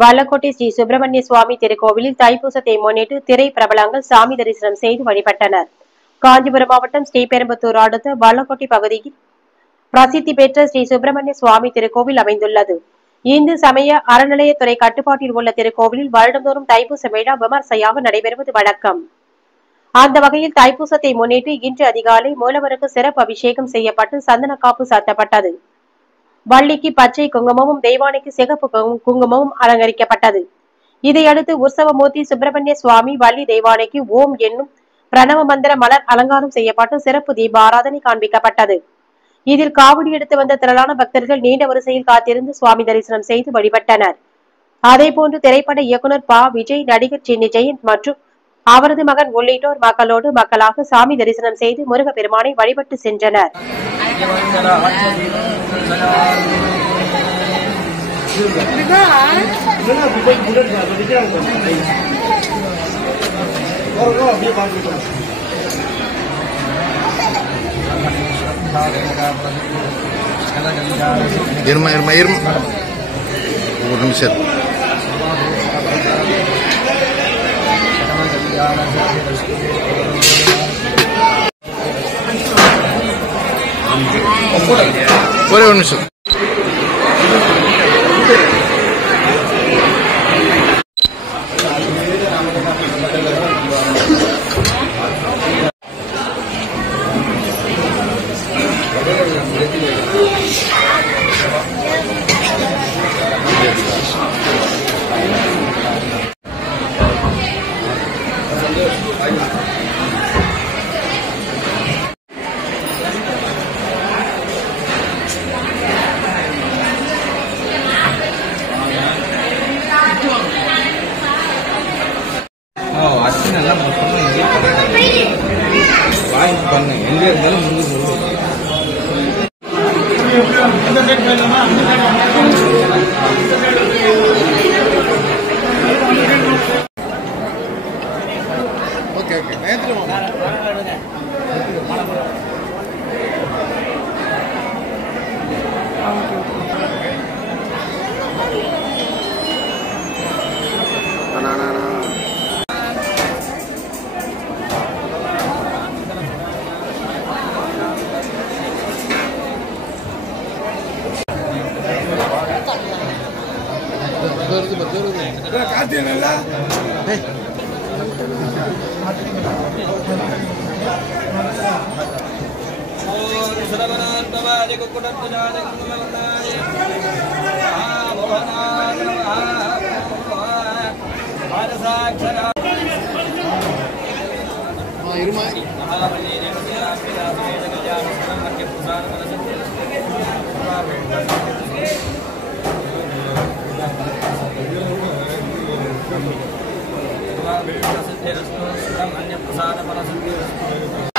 வாலக்கோட்டை ஸ்ரீ சுப்பிரமணிய சுவாமி திருக்கோவிலில் தைப்பூசத்தை முன்னிட்டு திரை பிரபலங்கள் சாமி தரிசனம் செய்து வழிபட்டனர். காஞ்சிபுரம் மாவட்டம் ஸ்ரீபெரும்புத்தூர் அடுத்த வாலக்கோட்டை பகுதியில் பிரசித்தி பெற்ற ஸ்ரீ சுப்பிரமணிய சுவாமி திருக்கோவில் அமைந்துள்ளது. இந்து சமய அறநிலையத்துறை கட்டுப்பாட்டில் உள்ள திருக்கோவிலில் வருடந்தோறும் தைப்பூச விழா விமர்சையாக நடைபெறுவது வழக்கம். அந்த வகையில் தைப்பூசத்தை முன்னிட்டு இன்று அதிகாலை மூலவருக்கு சிறப்பு அபிஷேகம் செய்யப்பட்டு சந்தன காப்பு சாத்தப்பட்டது. வள்ளிக்கு பச்சை குங்குமமும் தெய்வானைக்கு சிகப்பு குங்குமமும் அலங்கரிக்கப்பட்டது. இதையடுத்து உற்சவமூர்த்தி சுப்பிரமணிய சுவாமி வள்ளி தெய்வானைக்கு ஓம் என்னும் பிரணவ மந்திர மலர் அலங்காரம் செய்யப்பட்டு சிறப்பு தீப ஆராதனை காண்பிக்கப்பட்டது. இதில் காவடி எடுத்து வந்த திரளான பக்தர்கள் நீண்ட வரிசையில் காத்திருந்து சுவாமி தரிசனம் செய்து வழிபட்டனர். அதேபோன்று திரைப்பட இயக்குநர் ப. விஜய், நடிகர் சின்னி ஜெயந்த் மற்றும் அவரது மகன் உள்ளிட்டோர் மக்களோடு மக்களாக சாமி தரிசனம் செய்து முருகப்பெருமானை வழிபட்டு சென்றனர். ஒரு நிமிஷம். ஒரே ஒரு நிமிஷம். प्रसाद